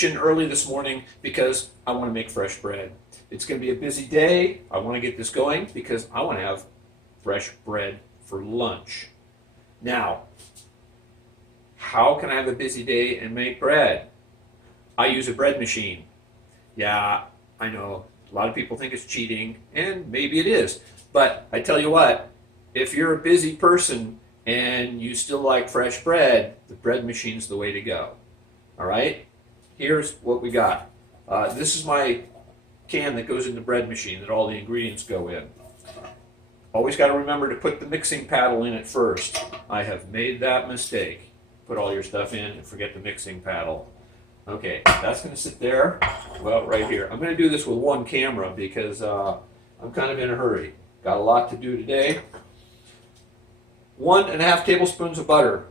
kitchen early this morning because I want to make fresh bread. It's going to be a busy day. I want to get this going because I want to have fresh bread for lunch. Now, how can I have a busy day and make bread? I use a bread machine. Yeah, I know a lot of people think it's cheating, and maybe it is. But I tell you what, if you're a busy person and you still like fresh bread, the bread machine's the way to go. All right? Here's what we got. This is my can that goes in the bread machine that all the ingredients go in. Always got to remember to put the mixing paddle in it first. I have made that mistake. Put all your stuff in and forget the mixing paddle. Okay, that's going to sit there. Well, right here. I'm going to do this with one camera because I'm kind of in a hurry. Got a lot to do today. 1.5 tablespoons of butter.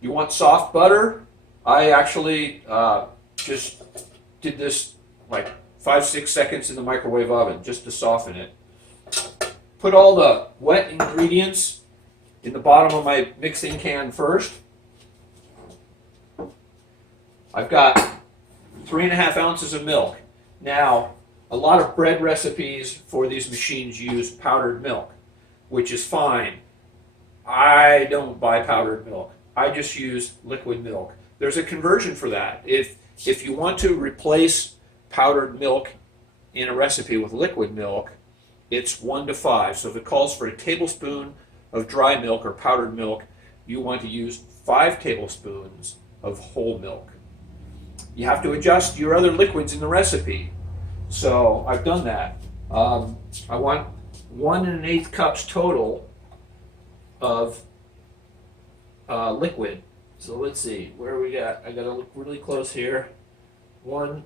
You want soft butter? I actually just did this like 5-6 seconds in the microwave oven just to soften it. Put all the wet ingredients in the bottom of my mixing can first. I've got 3.5 ounces of milk. Now, a lot of bread recipes for these machines use powdered milk, which is fine. I don't buy powdered milk. I just use liquid milk. There's a conversion for that. If you want to replace powdered milk in a recipe with liquid milk, it's 1 to 5. So if it calls for a tablespoon of dry milk or powdered milk, you want to use 5 tablespoons of whole milk. You have to adjust your other liquids in the recipe. So I've done that. I want 1 1/8 cups total of liquid. So let's see, where we got? I gotta look really close here. 1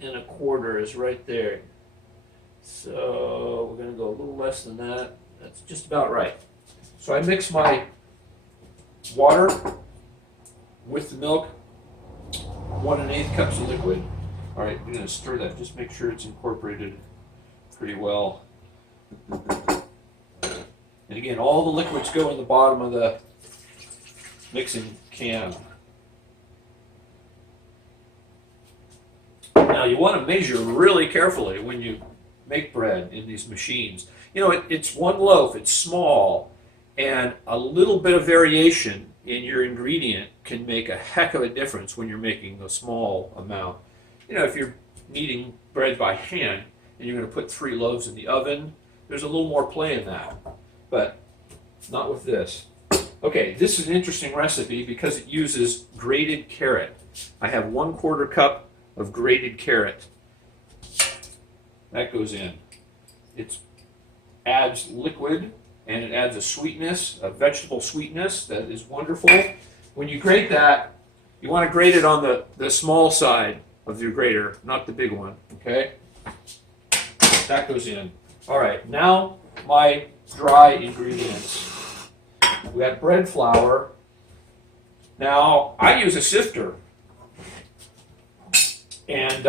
1/4 is right there. So we're gonna go a little less than that. That's just about right. So I mix my water with the milk, 1 1/8 cups of liquid. All right, I'm gonna stir that. Just make sure it's incorporated pretty well. And again, all the liquids go in the bottom of the mixing can. Now you want to measure really carefully when you make bread in these machines. You know, it's one loaf, it's small, and a little bit of variation in your ingredient can make a heck of a difference when you're making a small amount. You know, if you're kneading bread by hand and you're going to put 3 loaves in the oven, there's a little more play in that, but not with this. Okay, this is an interesting recipe because it uses grated carrot. I have 1/4 cup of grated carrot. That goes in. It adds liquid and it adds a sweetness, a vegetable sweetness that is wonderful. When you grate that, you want to grate it on the small side of your grater, not the big one, okay? That goes in. All right, now my dry ingredients. We got bread flour. Now, I use a sifter. And,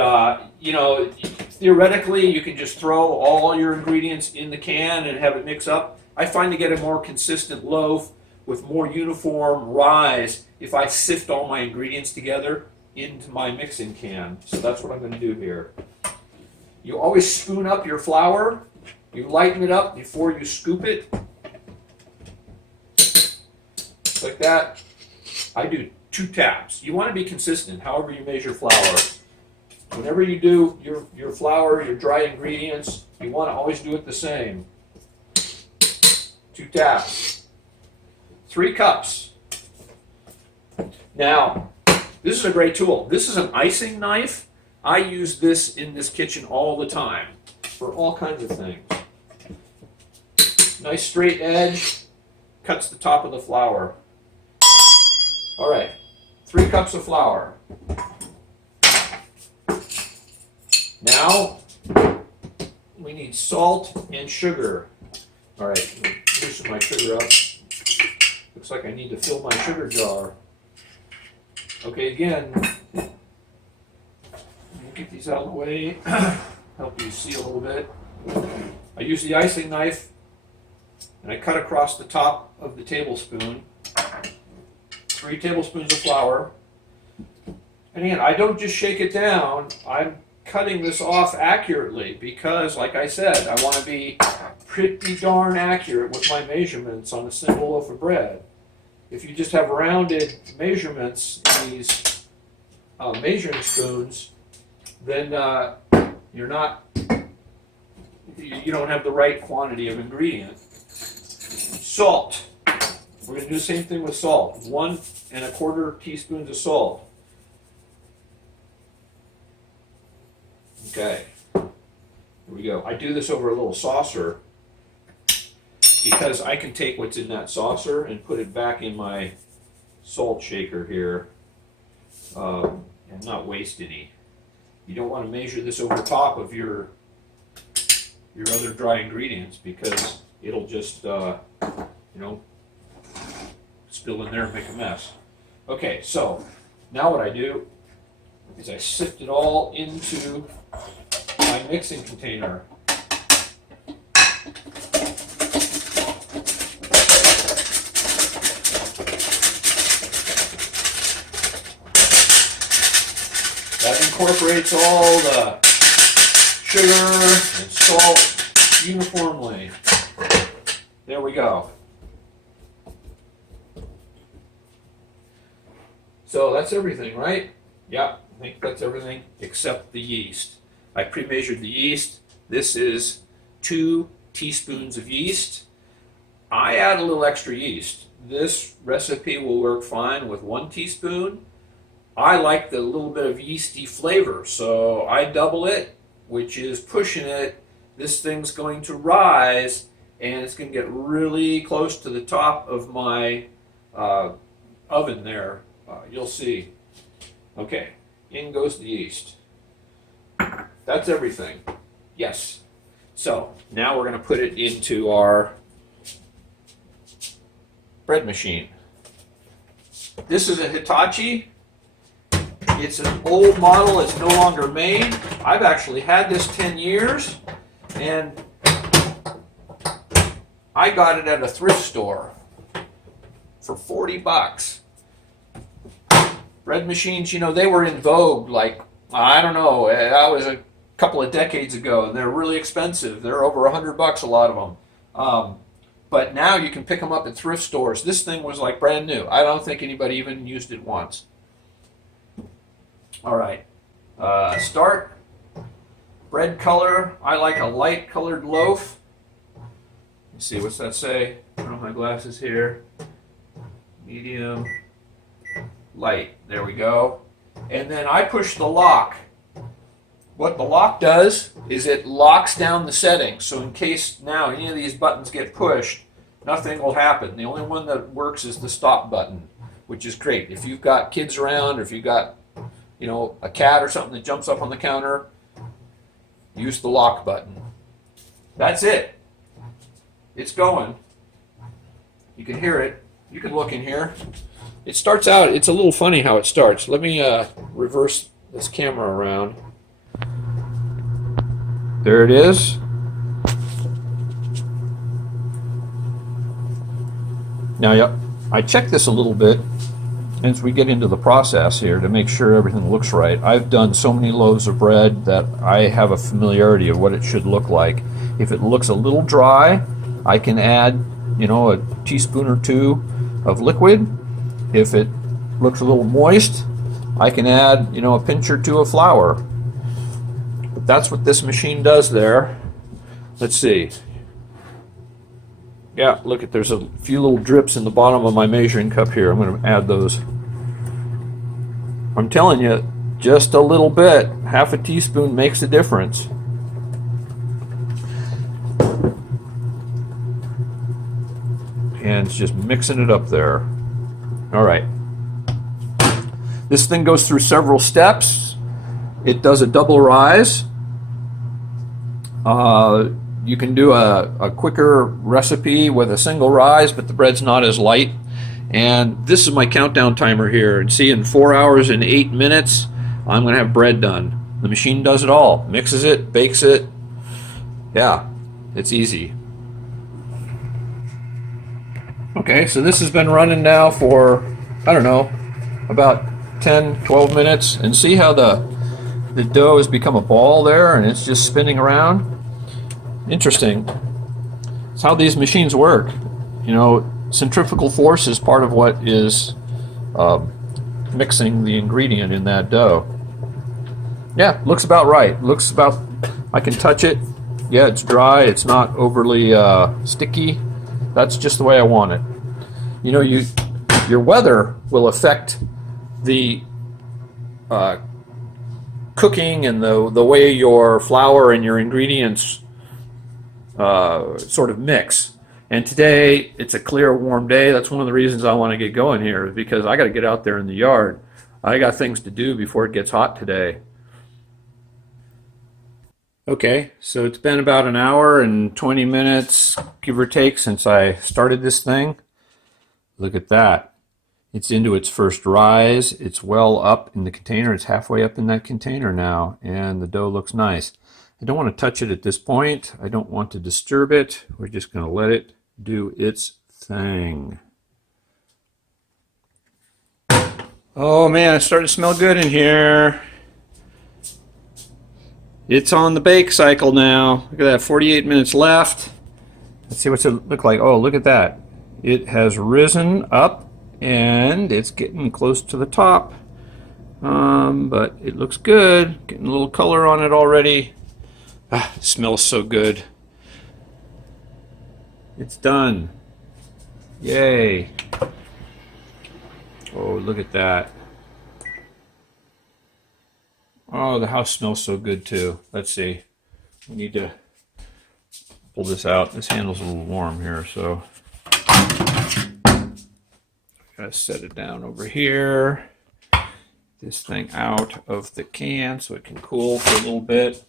you know, theoretically, you can just throw all your ingredients in the can and have it mix up. I find to get a more consistent loaf with more uniform rise if I sift all my ingredients together into my mixing can. So that's what I'm going to do here. You always spoon up your flour. You lighten it up before you scoop it. Like that. I do 2 taps. You want to be consistent however you measure flour. Whenever you do your flour, your dry ingredients, you want to always do it the same. 2 taps. 3 cups. Now, this is a great tool. This is an icing knife. I use this in this kitchen all the time for all kinds of things. Nice straight edge, cuts the top of the flour. All right, 3 cups of flour. Now, we need salt and sugar. All right, loosen my sugar up. Looks like I need to fill my sugar jar. Okay, again, get these out of the way, help you see a little bit. I use the icing knife and I cut across the top of the tablespoon. 3 tablespoons of flour. And again, I don't just shake it down. I'm cutting this off accurately because, like I said, I want to be pretty darn accurate with my measurements on a single loaf of bread. If you just have rounded measurements in these measuring spoons, then you don't have the right quantity of ingredient. Salt. We're going to do the same thing with salt. 1 1/4 teaspoons of salt. Okay, here we go. I do this over a little saucer because I can take what's in that saucer and put it back in my salt shaker here and not waste any. You don't want to measure this over top of your other dry ingredients because it'll just spill in there and make a mess. Okay, so now what I do is I sift it all into my mixing container. That incorporates all the sugar and salt uniformly. There we go. So that's everything, right? Yeah, I think that's everything except the yeast. I pre-measured the yeast. This is 2 teaspoons of yeast. I add a little extra yeast. This recipe will work fine with 1 teaspoon. I like the little bit of yeasty flavor, so I double it, which is pushing it. This thing's going to rise, and it's going to get really close to the top of my oven there. You'll see. Okay, in goes the yeast. That's everything. Yes. So now we're going to put it into our bread machine. This is a Hitachi. It's an old model. It's no longer made. I've actually had this 10 years, and I got it at a thrift store for 40 bucks. Bread machines, they were in vogue, like, I don't know, that was a couple of decades ago, and they're really expensive. They're over 100 bucks, a lot of them. But now you can pick them up at thrift stores. This thing was like brand new. I don't think anybody even used it once. All right, start. Bread color, I like a light colored loaf. Let's see, what's that say? I don't have my glasses here. Medium. Light. There we go. And then I push the lock. What the lock does is it locks down the settings. So in case now any of these buttons get pushed, nothing will happen. The only one that works is the stop button, which is great. If you've got kids around, or if you've got, a cat or something that jumps up on the counter, use the lock button. That's it. It's going. You can hear it. You can look in here. It starts out, it's a little funny how it starts. Let me reverse this camera around. There it is. Now, yeah, I checked this a little bit as we get into the process here to make sure everything looks right. I've done so many loaves of bread that I have a familiarity of what it should look like. If it looks a little dry, I can add, a teaspoon or 2 of liquid. If it looks a little moist, I can add, a pinch or 2 of flour. But that's what this machine does there. Let's see. Yeah, look at, there's a few little drips in the bottom of my measuring cup here. I'm going to add those. I'm telling you, just a little bit, half a teaspoon makes a difference. And it's just mixing it up there. All right. This thing goes through several steps. It does a double rise. You can do a quicker recipe with a single rise, but the bread's not as light. And this is my countdown timer here. And see, in 4 hours and 8 minutes, I'm going to have bread done. The machine does it all. Mixes it, bakes it. Yeah, it's easy. Okay, so this has been running now for, I don't know, about 10, 12 minutes, and see how the dough has become a ball there and it's just spinning around. Interesting. It's how these machines work. You know, centrifugal force is part of what is mixing the ingredient in that dough. Yeah, looks about right. Looks about, I can touch it. Yeah, it's dry. It's not overly sticky. That's just the way I want it. You know, your weather will affect the cooking and the way your flour and your ingredients sort of mix. And today it's a clear, warm day. That's one of the reasons I want to get going here, is because I got to get out there in the yard. I got things to do before it gets hot today. Okay, so it's been about an hour and 20 minutes, give or take, since I started this thing. Look at that. It's into its first rise. It's well up in the container. It's halfway up in that container now, and the dough looks nice. I don't want to touch it at this point. I don't want to disturb it. We're just going to let it do its thing. Oh man, it's starting to smell good in here. It's on the bake cycle now. Look at that, 48 minutes left. Let's see what's it look like. Oh, look at that. It has risen up and it's getting close to the top. But it looks good. Getting a little color on it already. Ah, it smells so good. It's done. Yay. Oh, look at that. Oh, the house smells so good too. Let's see. We need to pull this out. This handle's a little warm here, so gotta set it down over here. This thing out of the can so it can cool for a little bit.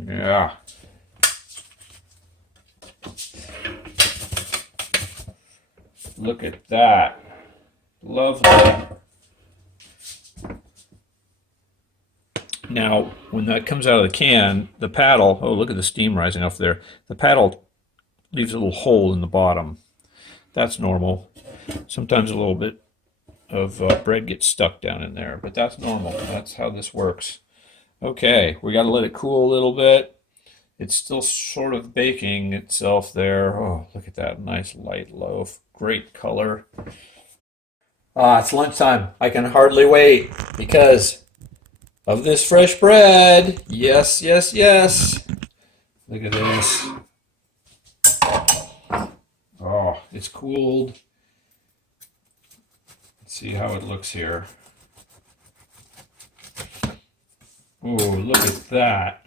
Yeah. Look at that. Lovely. Now, when that comes out of the can, the paddle, oh, look at the steam rising off there. The paddle leaves a little hole in the bottom. That's normal. Sometimes a little bit of bread gets stuck down in there, but that's normal. That's how this works. Okay, we got to let it cool a little bit. It's still sort of baking itself there. Oh, look at that nice light loaf. Great color. It's lunchtime. I can hardly wait because of this fresh bread. Yes, yes, yes. Look at this. Oh, it's cooled. Let's see how it looks here. Oh, look at that.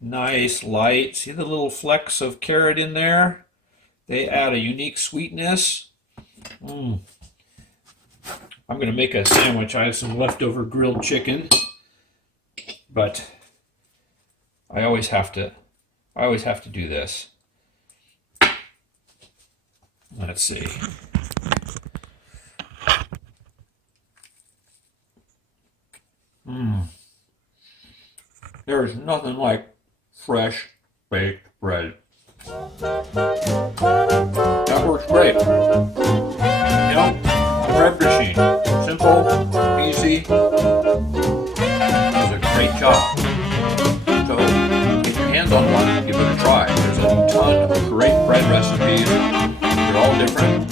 Nice light. See the little flecks of carrot in there? They add a unique sweetness. I'm going to make a sandwich. I have some leftover grilled chicken. But I always have to do this. Let's see. There's nothing like fresh baked bread. That works great. You know, bread machine. Simple, easy. Does a great job. So, get your hands on one and give it a try. There's a ton of great bread recipes. They're all different.